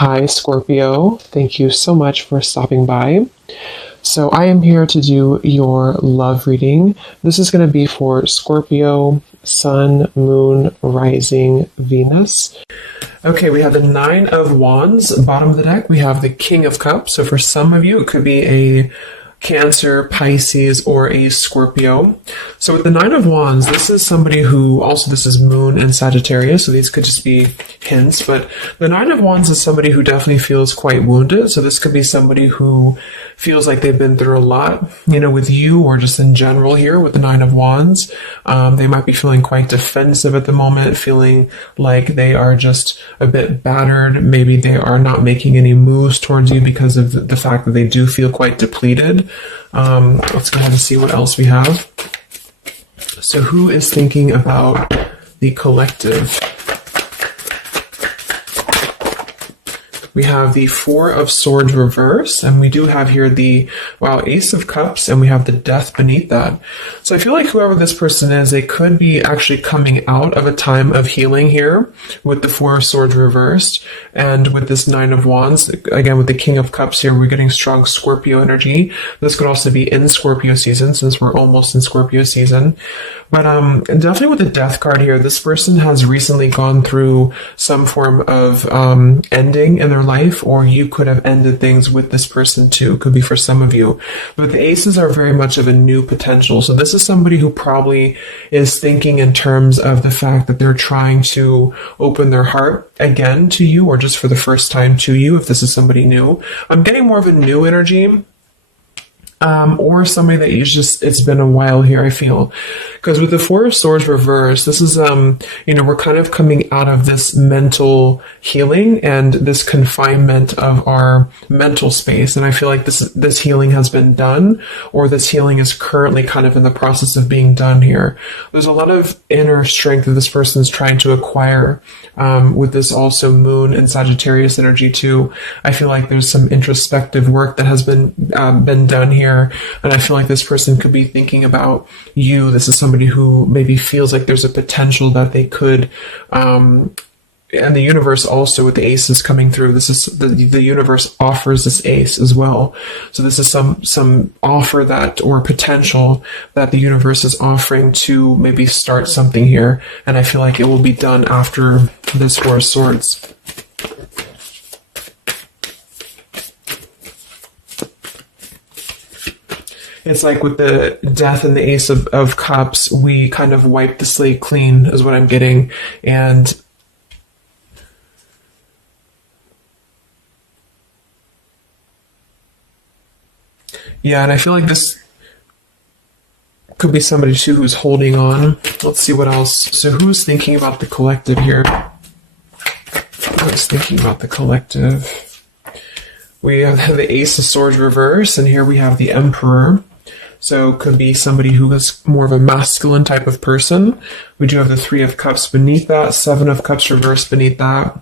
Hi, Scorpio. Thank you so much for stopping by. So, I am here to do your love reading. This is going to be for Scorpio, Sun, Moon, Rising, Venus. Okay, we have the Nine of Wands, bottom of the deck. We have the King of Cups. So, for some of you, it could be a Cancer, Pisces, or a Scorpio. So with the Nine of Wands, this is somebody who, also this is Moon and Sagittarius, so these could just be hints, but the Nine of Wands is somebody who definitely feels quite wounded. So this could be somebody who feels like they've been through a lot, with you or just in general here with the Nine of Wands. They might be feeling quite defensive at the moment, feeling like they are just a bit battered. Maybe they are not making any moves towards you because of the fact that they do feel quite depleted. Let's go ahead and see what else we have. So who is thinking about the collective? We have the Four of Swords reverse, and we do have here the, Ace of Cups, and we have the Death beneath that. So I feel like whoever this person is, they could be actually coming out of a time of healing here with the Four of Swords reversed, and with this Nine of Wands, again with the King of Cups here, we're getting strong Scorpio energy. This could also be in Scorpio season, since we're almost in Scorpio season. But definitely with the Death card here, this person has recently gone through some form of ending in their life, or you could have ended things with this person too. Could be for some of you. But the aces are very much of a new potential. So this is somebody who probably is thinking in terms of the fact that they're trying to open their heart again to you, or just for the first time to you, if this is somebody new. I'm getting more of a new energy. Or somebody that it's been a while here, I feel. Because with the Four of Swords reversed, this is, we're kind of coming out of this mental healing and this confinement of our mental space. And I feel like this healing has been done, or this healing is currently kind of in the process of being done here. There's a lot of inner strength that this person is trying to acquire, with this also Moon and Sagittarius energy too. I feel like there's some introspective work that has been done here. And I feel like this person could be thinking about you. This is somebody who maybe feels like there's a potential that they could, and the universe also with the aces coming through. This is the universe offers this ace as well. So this is some offer that, or potential that the universe is offering to maybe start something here. And I feel like it will be done after this Four of Swords. It's like with the Death and the Ace of Cups, we kind of wipe the slate clean, is what I'm getting. And yeah, and I feel like this could be somebody too who's holding on. Let's see what else. So who's thinking about the collective here? Who's thinking about the collective? We have the Ace of Swords reverse, and here we have the Emperor. So could be somebody who is more of a masculine type of person. We do have the Three of Cups beneath that, Seven of Cups reversed beneath that.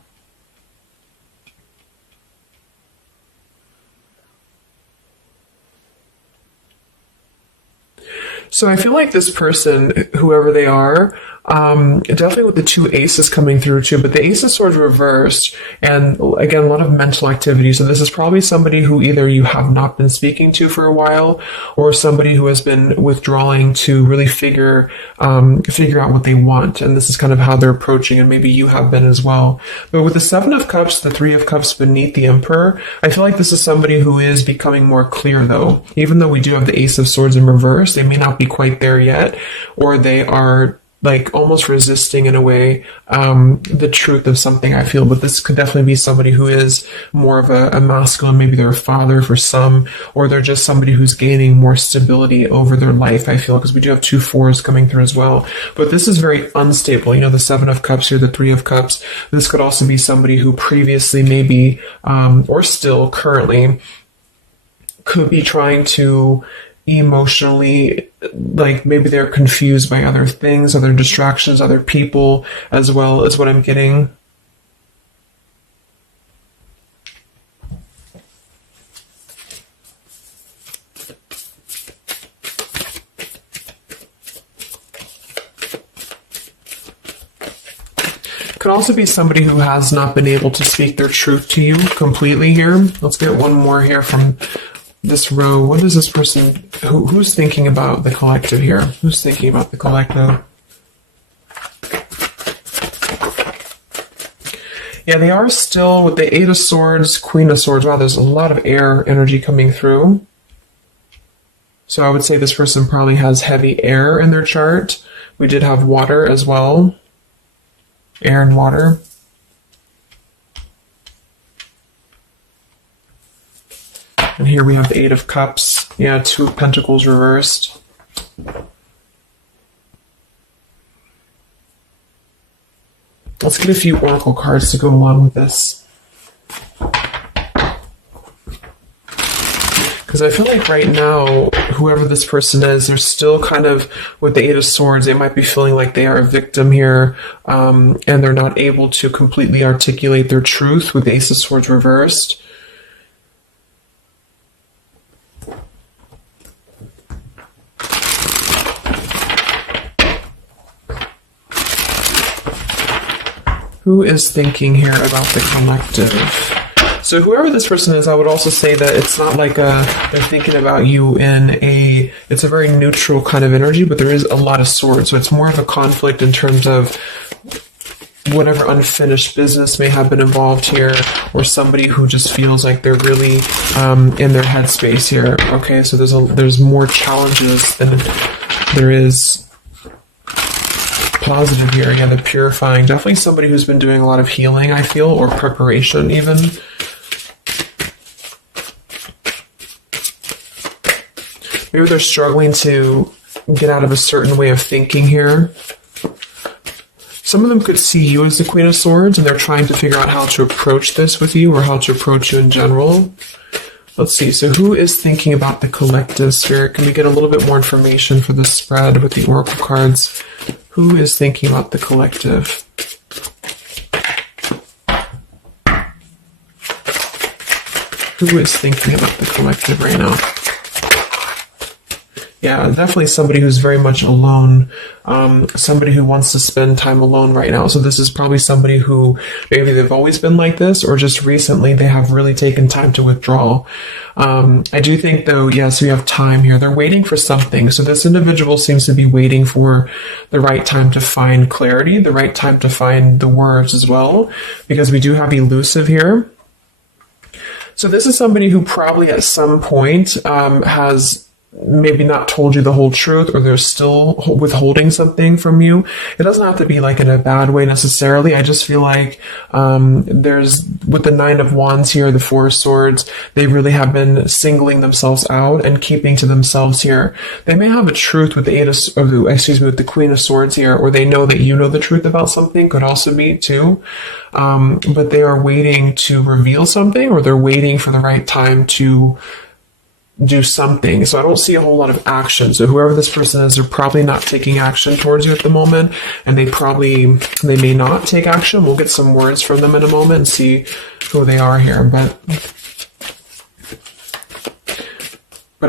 So I feel like this person, whoever they are, definitely with the two aces coming through too, but the Ace of Swords reversed, and again, a lot of mental activity. So this is probably somebody who either you have not been speaking to for a while, or somebody who has been withdrawing to really figure out what they want. And this is kind of how they're approaching, and maybe you have been as well. But with the Seven of Cups, the Three of Cups beneath the Emperor, I feel like this is somebody who is becoming more clear though. Even though we do have the Ace of Swords in reverse, they may not be quite there yet, or they are like almost resisting in a way the truth of something, I feel. But this could definitely be somebody who is more of a masculine. Maybe they're a father for some, or they're just somebody who's gaining more stability over their life, I feel, because we do have two fours coming through as well. But this is very unstable. The Seven of Cups here, the Three of Cups. This could also be somebody who previously maybe, or still currently, could be trying to emotionally, like maybe they're confused by other things, other distractions, other people, as well as what I'm getting. could also be somebody who has not been able to speak their truth to you completely here. Let's get one more here from this row. What is this person? Who's thinking about the collective here? Who's thinking about the collective? Yeah, they are still with the Eight of Swords, Queen of Swords. Wow, there's a lot of air energy coming through. So I would say this person probably has heavy air in their chart. We did have water as well. Air and water. And here we have the Eight of Cups. Yeah, Two of Pentacles reversed. Let's get a few oracle cards to go along with this. Because I feel like right now, whoever this person is, they're still kind of, with the Eight of Swords, they might be feeling like they are a victim here, and they're not able to completely articulate their truth with the Ace of Swords reversed. Who is thinking here about the collective? So whoever this person is, I would also say that it's not like they're thinking about you it's a very neutral kind of energy, but there is a lot of swords. So it's more of a conflict in terms of whatever unfinished business may have been involved here, or somebody who just feels like they're really in their headspace here. Okay, so there's more challenges than there is positive here. Again, the purifying. Definitely somebody who's been doing a lot of healing, I feel, or preparation even. Maybe they're struggling to get out of a certain way of thinking here. Some of them could see you as the Queen of Swords, and they're trying to figure out how to approach this with you, or how to approach you in general. Let's see. So who is thinking about the collective, Spirit? Can we get a little bit more information for this spread with the oracle cards? Who is thinking about the collective? Who is thinking about the collective right now? Yeah, definitely somebody who's very much alone. Somebody who wants to spend time alone right now. So this is probably somebody who maybe they've always been like this, or just recently they have really taken time to withdraw. I do think, though, yes, we have time here. They're waiting for something. So this individual seems to be waiting for the right time to find clarity, the right time to find the words as well, because we do have elusive here. So this is somebody who probably at some point has maybe not told you the whole truth, or they're still withholding something from you. It doesn't have to be like in a bad way necessarily. I just feel like there's, with the Nine of Wands here, the Four of Swords, they really have been singling themselves out and keeping to themselves here. They may have a truth with the with the Queen of Swords here, or they know that you know the truth about something, could also be too. But they are waiting to reveal something, or they're waiting for the right time to do something. So I don't see a whole lot of action. So whoever this person is, they're probably not taking action towards you at the moment, and they may not take action. We'll get some words from them in a moment and see who they are here. But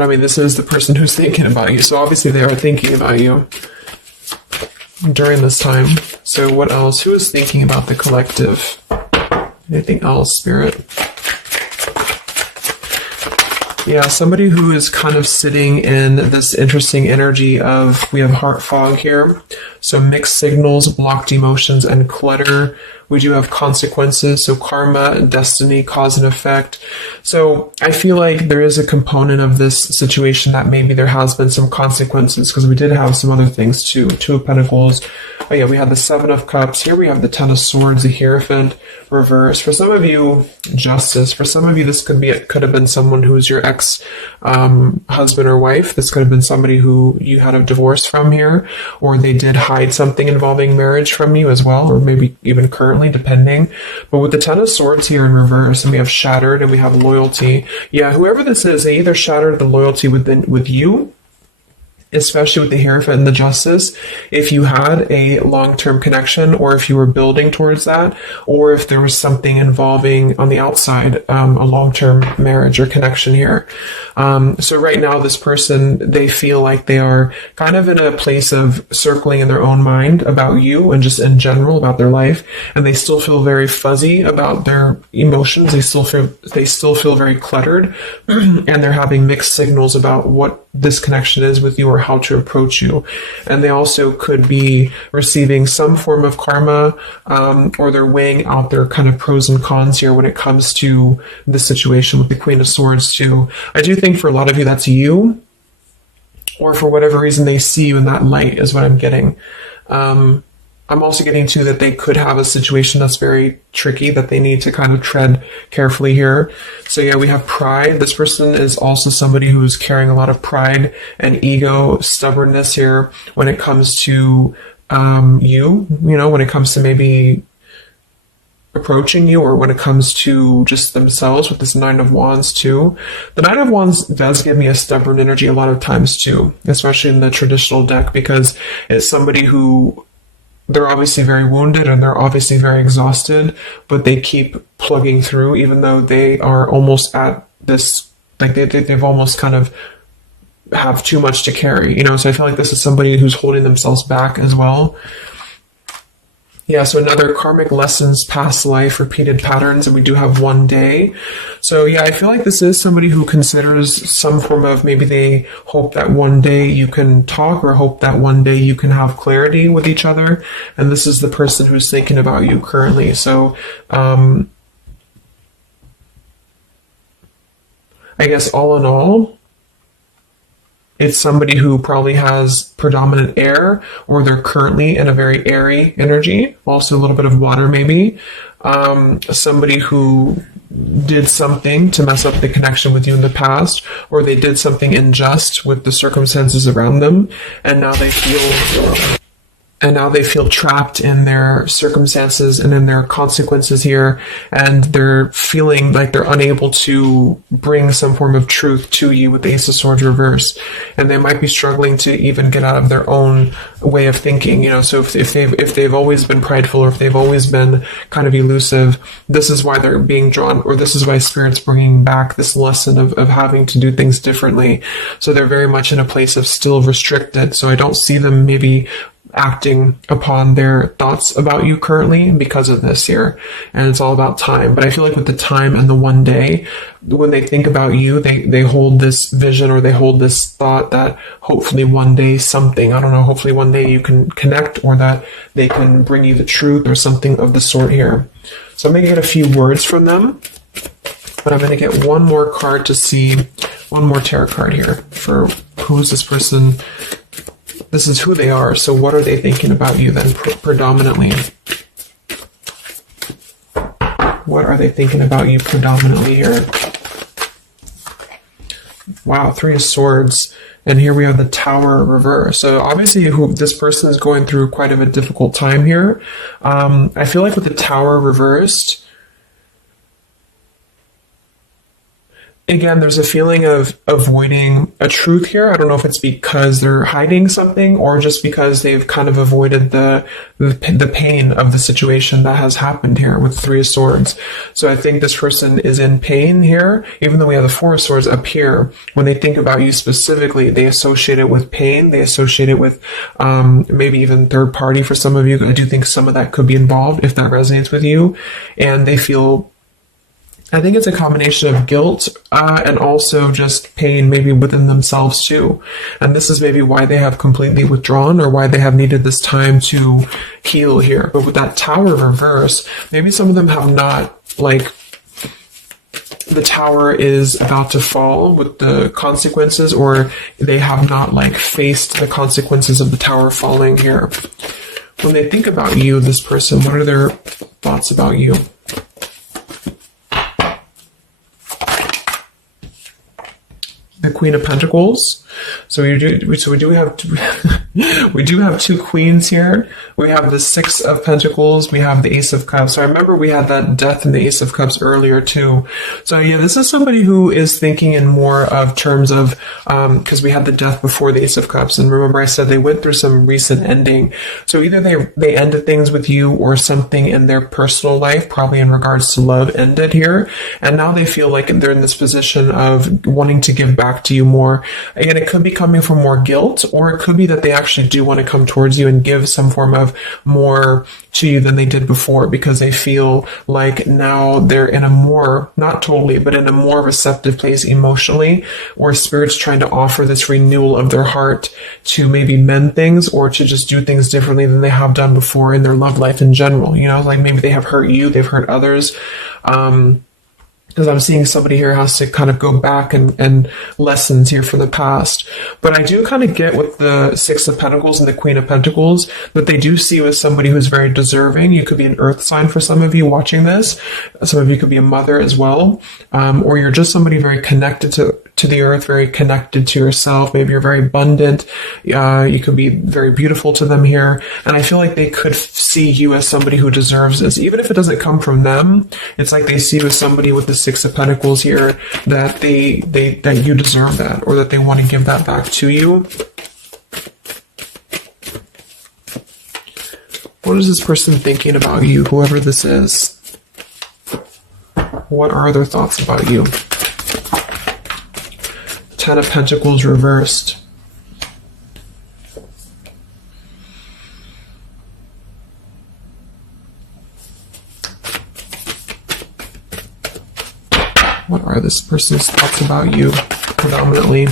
I mean, this is the person who's thinking about you. So obviously they are thinking about you during this time. So what else? Who is thinking about the collective? Anything else, Spirit? Yeah, somebody who is kind of sitting in this interesting energy of, we have heart fog here. So mixed signals, blocked emotions, and clutter. We do have consequences, so karma, destiny, cause and effect. So I feel like there is a component of this situation that maybe there has been some consequences, because we did have some other things too. Two of Pentacles. Oh yeah, we have the Seven of Cups. Here we have the Ten of Swords, the Hierophant, reverse. For some of you, Justice. For some of you, this could have been someone who is your ex husband or wife. This could have been somebody who you had a divorce from here, or they did hide something involving marriage from you as well, or maybe even currently, depending. But with the Ten of Swords here in reverse, and we have shattered, and we have loyalty. Yeah, whoever this is, they either shattered the loyalty with you, especially with the Hierophant and the Justice, if you had a long-term connection, or if you were building towards that, or if there was something involving on the outside, a long-term marriage or connection here. So right now, this person, they feel like they are kind of in a place of circling in their own mind about you and just in general about their life, and they still feel very fuzzy about their emotions. They still feel very cluttered, and they're having mixed signals about what this connection is with you or how to approach you. And they also could be receiving some form of karma, or they're weighing out their kind of pros and cons here when it comes to the situation with the Queen of Swords too. I do think for a lot of you that's you, or for whatever reason they see you in that light is what I'm getting. I'm also getting too that they could have a situation that's very tricky that they need to kind of tread carefully here. So yeah, we have pride. This person is also somebody who's carrying a lot of pride and ego, stubbornness here when it comes to when it comes to maybe approaching you, or when it comes to just themselves with this Nine of Wands too. The Nine of Wands does give me a stubborn energy a lot of times too, especially in the traditional deck, because it's somebody who, they're obviously very wounded and they're obviously very exhausted, but they keep plugging through even though they are almost at this, like they've almost kind of have too much to carry, so I feel like this is somebody who's holding themselves back as well. Yeah, so another karmic lessons, past life, repeated patterns, and we do have one day. So yeah, I feel like this is somebody who considers some form of, maybe they hope that one day you can talk, or hope that one day you can have clarity with each other. And this is the person who's thinking about you currently. So I guess all in all, it's somebody who probably has predominant air, or they're currently in a very airy energy, also a little bit of water maybe. Somebody who did something to mess up the connection with you in the past, or they did something unjust with the circumstances around them, and now they feel trapped in their circumstances and in their consequences here, and they're feeling like they're unable to bring some form of truth to you with the Ace of Swords reverse, and they might be struggling to even get out of their own way of thinking. So if they've always been prideful, or if they've always been kind of elusive, this is why they're being drawn, or this is why Spirit's bringing back this lesson of having to do things differently. So they're very much in a place of still restricted. So I don't see them maybe acting upon their thoughts about you currently because of this here, and it's all about time. But I feel like with the time and the one day, when they think about you, they hold this vision, or they hold this thought that hopefully one day something, I don't know, hopefully one day you can connect, or that they can bring you the truth or something of the sort here. So I'm going to get a few words from them, but I'm going to get one more card to see, one more tarot card here for who's this person. This is who they are. So what are they thinking about you then predominantly? What are they thinking about you predominantly here? Wow, Three of Swords. And here we have the Tower reverse. So obviously this person is going through quite of a difficult time here. I feel like with the Tower reversed, again, there's a feeling of avoiding a truth here. I don't know if it's because they're hiding something, or just because they've kind of avoided the pain of the situation that has happened here with Three of Swords. So I think this person is in pain here, even though we have the Four of Swords up here. When they think about you specifically, they associate it with pain. They associate it with maybe even third party for some of you. I do think some of that could be involved if that resonates with you. And they feel, I think it's a combination of guilt and also just pain maybe within themselves too. And this is maybe why they have completely withdrawn, or why they have needed this time to heal here. But with that Tower reverse, maybe some of them have not, like, the tower is about to fall with the consequences, or they have not like faced the consequences of the tower falling here. When they think about you, this person, what are their thoughts about you? The Queen of Pentacles. So we do have we do have two queens here. We have the Six of Pentacles. We have the Ace of Cups. So I remember we had that Death and the Ace of Cups earlier too. So yeah, this is somebody who is thinking in more of terms of, because we had the Death before the Ace of Cups. And remember I said they went through some recent ending. So either they ended things with you, or something in their personal life, probably in regards to love, ended here. And now they feel like they're in this position of wanting to give back to you more. Again, it could be coming from more guilt, or it could be that they actually do want to come towards you and give some form of more to you than they did before, because they feel like now they're in a more, not totally, but in a more receptive place emotionally, or Spirit's trying to offer this renewal of their heart to maybe mend things, or to just do things differently than they have done before in their love life in general. You know, like maybe they have hurt you, they've hurt others. Because I'm seeing somebody here has to kind of go back and lessons here from the past. But I do kind of get with the Six of Pentacles and the Queen of Pentacles that they do see you as somebody who's very deserving. You could be an earth sign for some of you watching this. Some of you could be a mother as well. Or you're just somebody very connected to the earth, very connected to yourself. Maybe you're very abundant. You could be very beautiful to them here. And I feel like they could see you as somebody who deserves this. Even if it doesn't come from them, it's like they see you as somebody with the Six of Pentacles here, that that you deserve that, or that they want to give that back to you. What is this person thinking about you, whoever this is? What are their thoughts about you? Ten of Pentacles reversed. What are this person's thoughts about you, predominantly?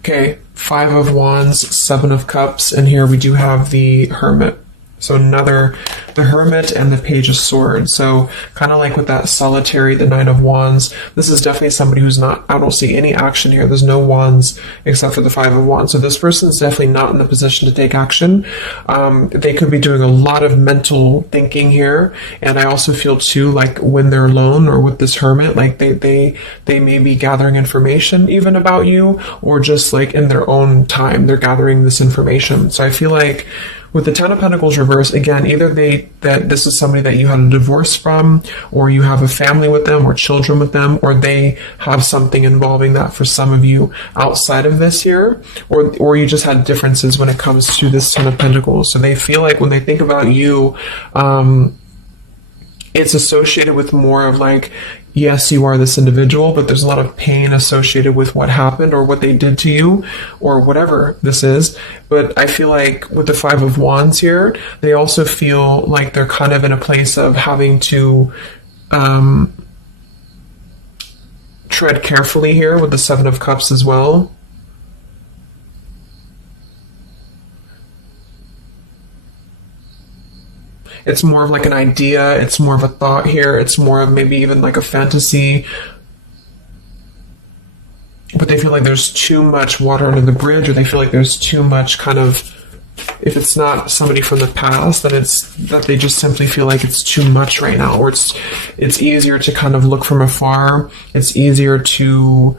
Okay, Five of Wands, Seven of Cups, and here we do have the Hermit. So the Hermit and the Page of Swords. So kind of like with that solitary, the Nine of Wands, this is definitely somebody who's not, I don't see any action here. There's no wands except for the Five of Wands. So this person is definitely not in the position to take action. They could be doing a lot of mental thinking here. And I also feel too, like when they're alone or with this Hermit, like they may be gathering information even about you, or just like in their own time, they're gathering this information. So I feel like with the Ten of Pentacles reverse, again, either that this is somebody that you had a divorce from, or you have a family with them, or children with them, or they have something involving that for some of you outside of this year, or you just had differences when it comes to this Ten of Pentacles. So they feel like when they think about you, it's associated with more of like, yes, you are this individual, but there's a lot of pain associated with what happened or what they did to you or whatever this is. But I feel like with the Five of Wands here, they also feel like they're kind of in a place of having to tread carefully here with the Seven of Cups as well. It's more of like an idea. It's more of a thought here. It's more of maybe even like a fantasy. But they feel like there's too much water under the bridge, or they feel like there's too much kind of, if it's not somebody from the past, then it's that they just simply feel like it's too much right now, or it's easier to kind of look from afar. It's easier to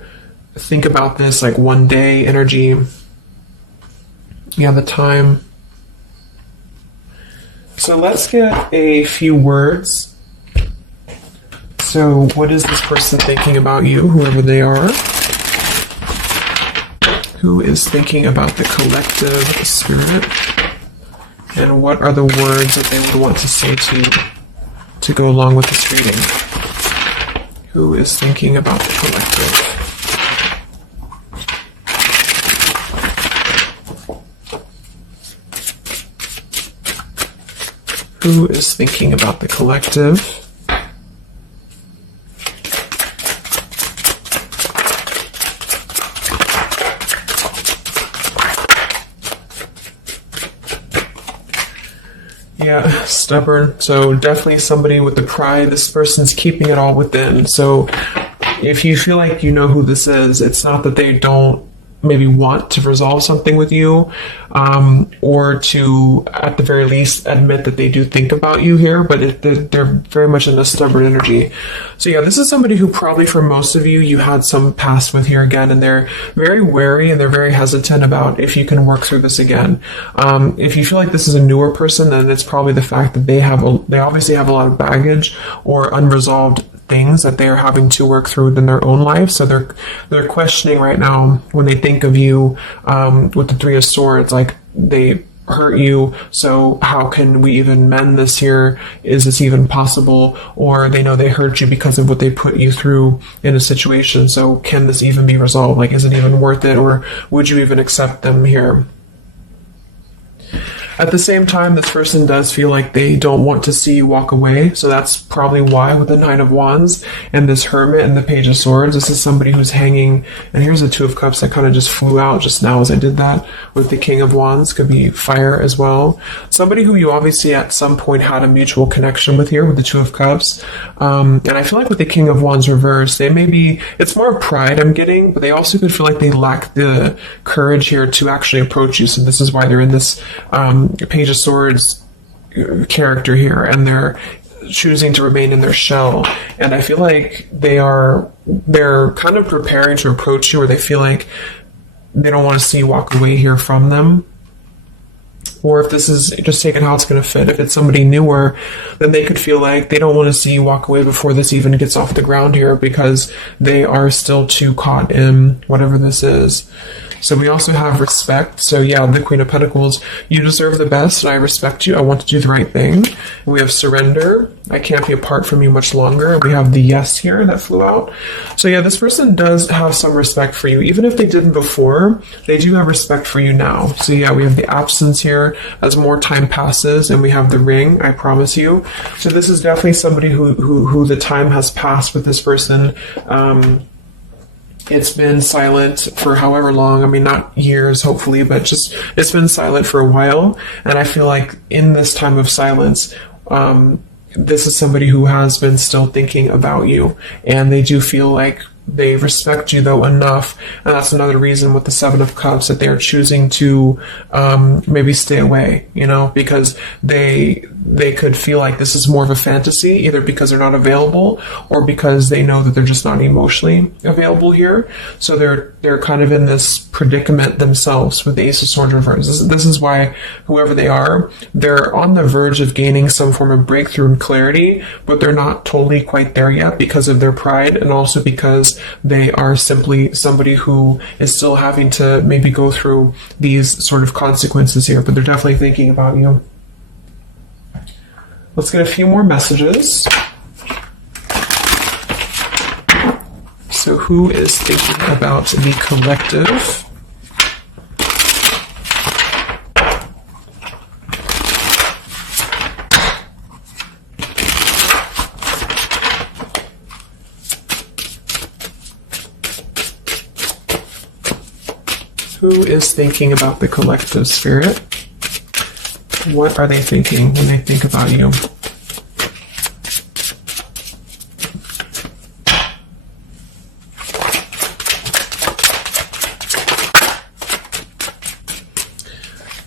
think about this like one day energy. Yeah, the time. So let's get a few words. So what is this person thinking about you, whoever they are? Who is thinking about the collective spirit? And what are the words that they would want to say to go along with this reading? Who is thinking about the collective? Who is thinking about the collective? Yeah, stubborn. So definitely somebody with the pride. This person's keeping it all within. So if you feel like you know who this is, it's not that they don't maybe want to resolve something with you, or to, at the very least, admit that they do think about you here, but they're very much in a stubborn energy. So yeah, this is somebody who probably for most of you, you had some past with here again, and they're very wary and they're very hesitant about if you can work through this again. If you feel like this is a newer person, then it's probably the fact that they obviously have a lot of baggage or unresolved things that they are having to work through in their own life. So they're questioning right now when they think of you, with the Three of Swords, like they hurt you, so how can we even mend this here? Is this even possible? Or they know they hurt you because of what they put you through in a situation, so can this even be resolved? Like, is it even worth it, or would you even accept them here? At the same time, this person does feel like they don't want to see you walk away, so that's probably why with the Nine of Wands and this Hermit and the Page of Swords, this is somebody who's hanging, and here's the Two of Cups that kind of just flew out just now as I did that, with the King of Wands, could be fire as well. Somebody who you obviously at some point had a mutual connection with here with the Two of Cups, and I feel like with the King of Wands reversed, they may be, it's more pride I'm getting, but they also could feel like they lack the courage here to actually approach you, so this is why they're in this Page of Swords character here, and they're choosing to remain in their shell. And I feel like they're kind of preparing to approach you, or they feel like they don't want to see you walk away here from them. Or if this is just taking how it's going to fit, if it's somebody newer, then they could feel like they don't want to see you walk away before this even gets off the ground here, because they are still too caught in whatever this is. So we also have respect. So yeah, the Queen of Pentacles, you deserve the best, and I respect you. I want to do the right thing. And we have surrender. I can't be apart from you much longer. And we have the yes here that flew out. So yeah, this person does have some respect for you. Even if they didn't before, they do have respect for you now. So yeah, we have the absence here as more time passes, and we have the ring, I promise you. So this is definitely somebody who the time has passed with this person. It's been silent for however long. I mean, not years, hopefully, but just it's been silent for a while. And I feel like in this time of silence, this is somebody who has been still thinking about you. And they do feel like they respect you, though, enough. And that's another reason with the Seven of Cups that they're choosing to maybe stay away, because they could feel like this is more of a fantasy, either because they're not available or because they know that they're just not emotionally available here. So they're kind of in this predicament themselves with the Ace of Swords reversed. This is why whoever they are, they're on the verge of gaining some form of breakthrough and clarity, but they're not totally quite there yet because of their pride, and also because they are simply somebody who is still having to maybe go through these sort of consequences here, but they're definitely thinking about you. Let's get a few more messages. So who is thinking about the collective? Who is thinking about the collective, Spirit? What are they thinking when they think about you?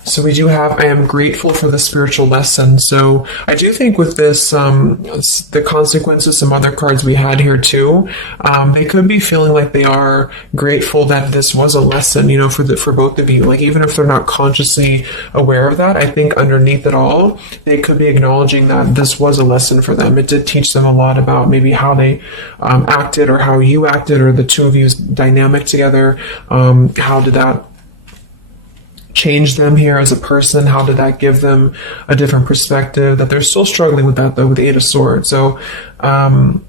So we do have, I am grateful for the spiritual lesson. So I do think with this, the consequences, some other cards we had here too, they could be feeling like they are grateful that this was a lesson, for both of you. Like, even if they're not consciously aware of that, I think underneath it all, they could be acknowledging that this was a lesson for them. It did teach them a lot about maybe how they acted, or how you acted, or the two of you's dynamic together. How did that change them here as a person? How did that give them a different perspective? That they're still struggling with that, though, with the Eight of Swords. So, so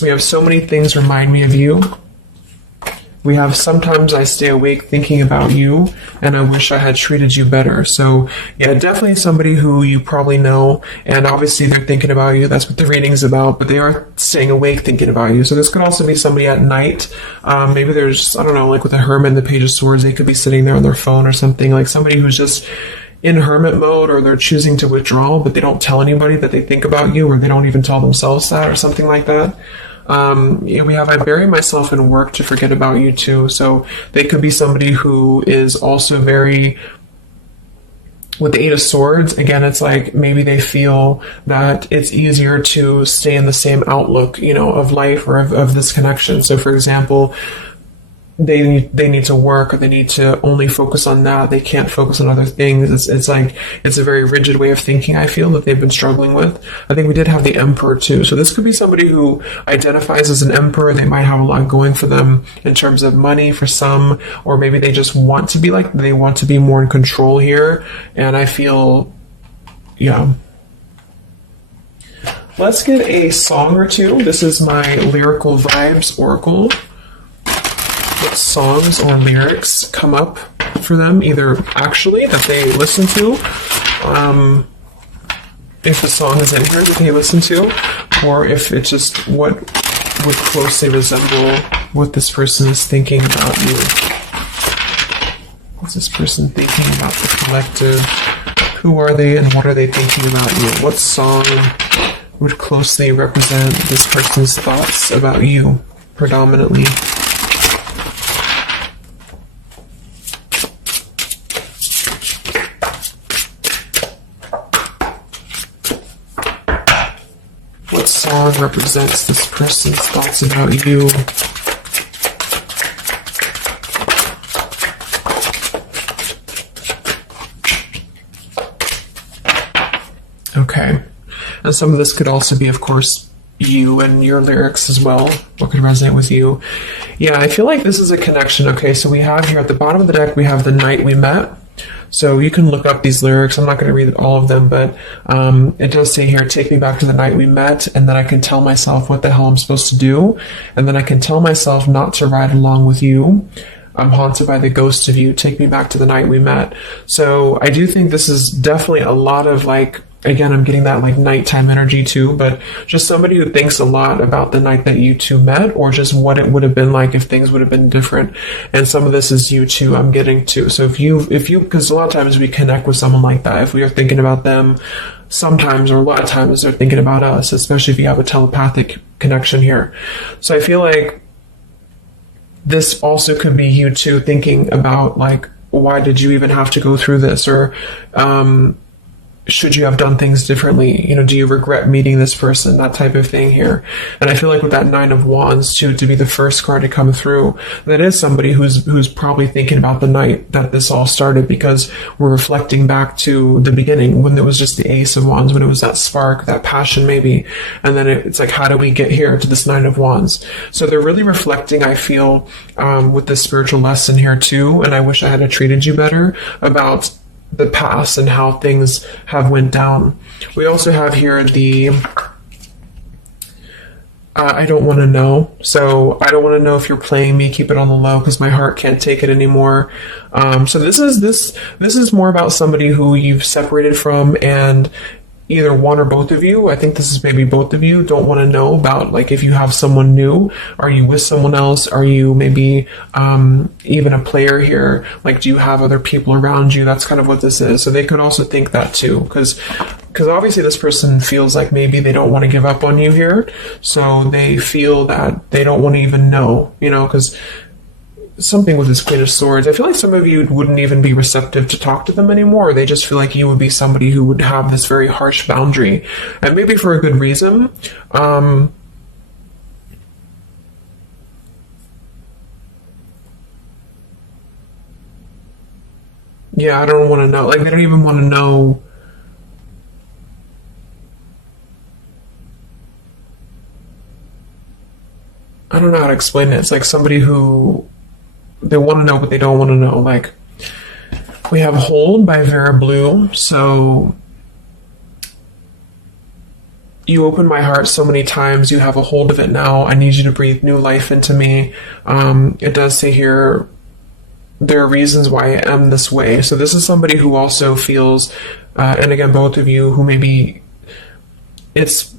we have so many things remind me of you. We have sometimes I stay awake thinking about you, and I wish I had treated you better. So yeah, definitely somebody who you probably know, and obviously they're thinking about you. That's what the reading's about, but they are staying awake thinking about you. So this could also be somebody at night. Maybe there's, I don't know, like with the Hermit and the Page of Swords, they could be sitting there on their phone or something, like somebody who's just in hermit mode, or they're choosing to withdraw, but they don't tell anybody that they think about you, or they don't even tell themselves that, or something like that. We have I bury myself in work to forget about you too. So they could be somebody who is also very, with the Eight of Swords, again, it's like maybe they feel that it's easier to stay in the same outlook, of life or of this connection. So for example, they need to work, or they need to only focus on that. They can't focus on other things. It's like, it's a very rigid way of thinking, I feel, that they've been struggling with. I think we did have the Emperor too. So this could be somebody who identifies as an Emperor. They might have a lot going for them in terms of money for some, or maybe they just want to be they want to be more in control here. And I feel, yeah. Let's get a song or two. This is my Lyrical Vibes Oracle. What songs or lyrics come up for them, either actually that they listen to, if the song is in here that they listen to, or if it's just what would closely resemble what this person is thinking about you. What's this person thinking about the collective? Who are they and what are they thinking about you? What song would closely represent this person's thoughts about you predominantly? What song represents this person's thoughts about you? Okay. And some of this could also be, of course, you and your lyrics as well. What could resonate with you? Yeah, I feel like this is a connection. Okay, so we have here at the bottom of the deck, we have The Night We Met. So you can look up these lyrics. I'm not going to read all of them, but it does say here, take me back to the night we met, and then I can tell myself what the hell I'm supposed to do, and then I can tell myself not to ride along with you. I'm haunted by the ghost of you. Take me back to the night we met. So I do think this is definitely a lot of again, I'm getting that nighttime energy too, but just somebody who thinks a lot about the night that you two met, or just what it would have been like if things would have been different. And some of this is you too, I'm getting to. So if you, because a lot of times we connect with someone like that, if we are thinking about them, sometimes, or a lot of times they're thinking about us, especially if you have a telepathic connection here. So I feel like this also could be you too thinking about why did you even have to go through this? Or, should you have done things differently? Do you regret meeting this person? That type of thing here. And I feel like with that Nine of Wands too, to be the first card to come through, that is somebody who's probably thinking about the night that this all started, because we're reflecting back to the beginning when it was just the Ace of Wands, when it was that spark, that passion maybe. And then it's like, how do we get here to this Nine of Wands? So they're really reflecting, I feel, with this spiritual lesson here too. And I wish I had treated you better, about the past and how things have went down. We also have here the I don't want to know. So I don't want to know if you're playing me. Keep it on the low because my heart can't take it anymore. So this is more about somebody who you've separated from, and either one or both of you, I think this is maybe both of you, don't want to know about if you have someone new. Are you with someone else? Are you maybe even a player here? Do you have other people around you? That's kind of what this is. So they could also think that too, because obviously this person feels like maybe they don't want to give up on you here. So they feel that they don't want to even know, because something with this Queen of Swords, I feel like some of you wouldn't even be receptive to talk to them anymore. They just feel like you would be somebody who would have this very harsh boundary, and maybe for a good reason. Yeah, I don't want to know. They don't even want to know. I don't know how to explain it. It's like somebody who they want to know, but they don't want to know. We have Hold by Vera Blue. So you open my heart so many times. You have a hold of it now. I need you to breathe new life into me. It does say here, there are reasons why I am this way. So this is somebody who also feels, and again, both of you who maybe it's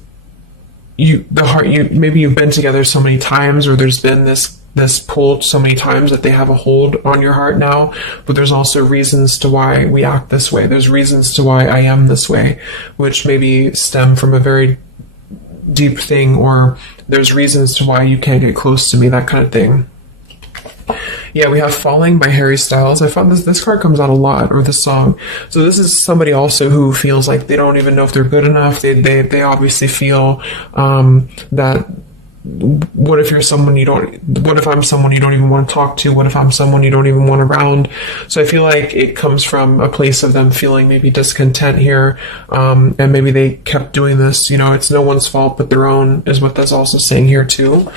maybe you've been together so many times, or there's been this pull so many times that they have a hold on your heart now, but there's also reasons to why we act this way. There's reasons to why I am this way, which maybe stem from a very deep thing, or there's reasons to why you can't get close to me, that kind of thing. Yeah, we have Falling by Harry Styles. I found this card comes out a lot, or this song. So this is somebody also who feels like they don't even know if they're good enough. They obviously feel that what if you're someone you don't, what if I'm someone you don't even want to talk to? What if I'm someone you don't even want around? So I feel like it comes from a place of them feeling maybe discontent here. And maybe they kept doing this, it's no one's fault but their own, is what that's also saying here too.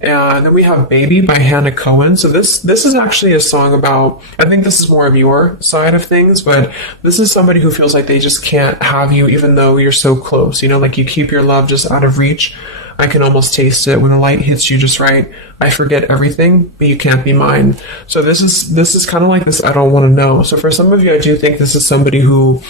And then we have Baby by Hannah Cohen. So this is actually a song about, I think this is more of your side of things, but this is somebody who feels like they just can't have you even though you're so close. Like you keep your love just out of reach. I can almost taste it when the light hits you just right. I forget everything, but you can't be mine. So this is kind of like this I don't want to know. So for some of you, I do think this is somebody who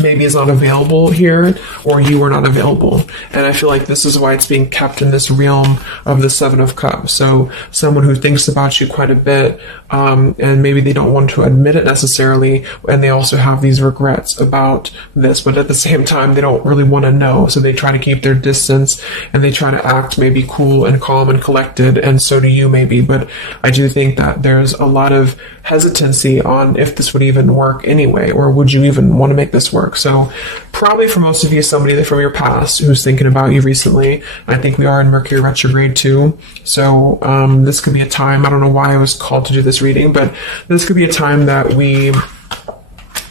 maybe is not available here, or you are not available. And I feel like this is why it's being kept in this realm of the Seven of Cups. So someone who thinks about you quite a bit, and maybe they don't want to admit it necessarily, and they also have these regrets about this, but at the same time, they don't really want to know. So they try to keep their distance, and they try to act maybe cool and calm and collected, and so do you maybe. But I do think that there's a lot of hesitancy on if this would even work anyway, or would you even want to make this work? So probably for most of you, somebody from your past who's thinking about you recently. I think we are in Mercury retrograde too. So this could be a time, I don't know why I was called to do this reading, but this could be a time that we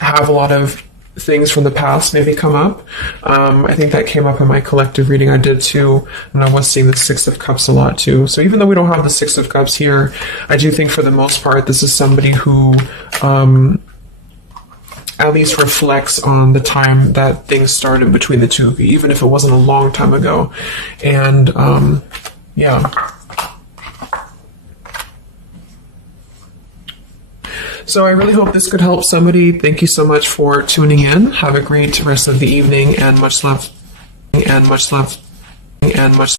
have a lot of things from the past maybe come up. I think that came up in my collective reading I did too, and I was seeing the Six of Cups a lot too. So even though we don't have the Six of Cups here, I do think for the most part this is somebody who at least reflects on the time that things started between the two of you, even if it wasn't a long time ago. And yeah. So I really hope this could help somebody. Thank you so much for tuning in. Have a great rest of the evening, and much love, and much love, and much